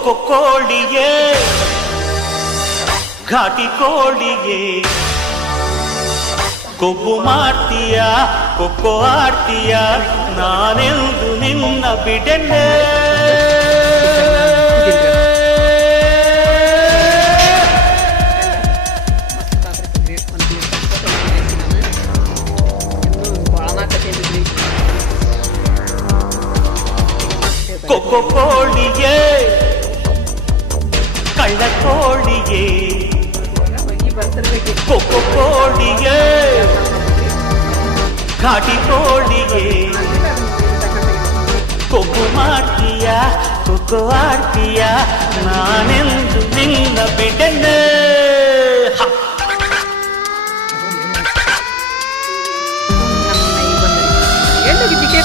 ಕೊಕ್ಕೊ ಕೋಳಿಯೇ ಘಾಟಿ ಕೋಳಿಯೇ ಕೊಬ್ಬು ಮಾಡ್ತೀಯ ಕೊಕ್ಕೊ ಆಡ್ತೀಯ ನಾನೆಂದು ನಿನ್ನ ಬಿಡೆನೆ ಕೊಕ್ಕೊ ಕೋಳಿಯೇ ಕಳ್ಳ ಕೋಳಿಯೇ. ಕೊಕ್ಕೊ ಕೋಳಿಯೇ. ಘಾಟಿ ಕೋಳಿಯೇ. ಕೊಬ್ಬು ಮಾಡ್ತೀಯ ಕೊಕ್ಕೊ ಆಡ್ತೀಯ ನಾನೆಂದು ನಿನ್ನ ಬಿಡನೆ ಎಲ್ಲಿಗೆ ಬಿಟ್ಟೆ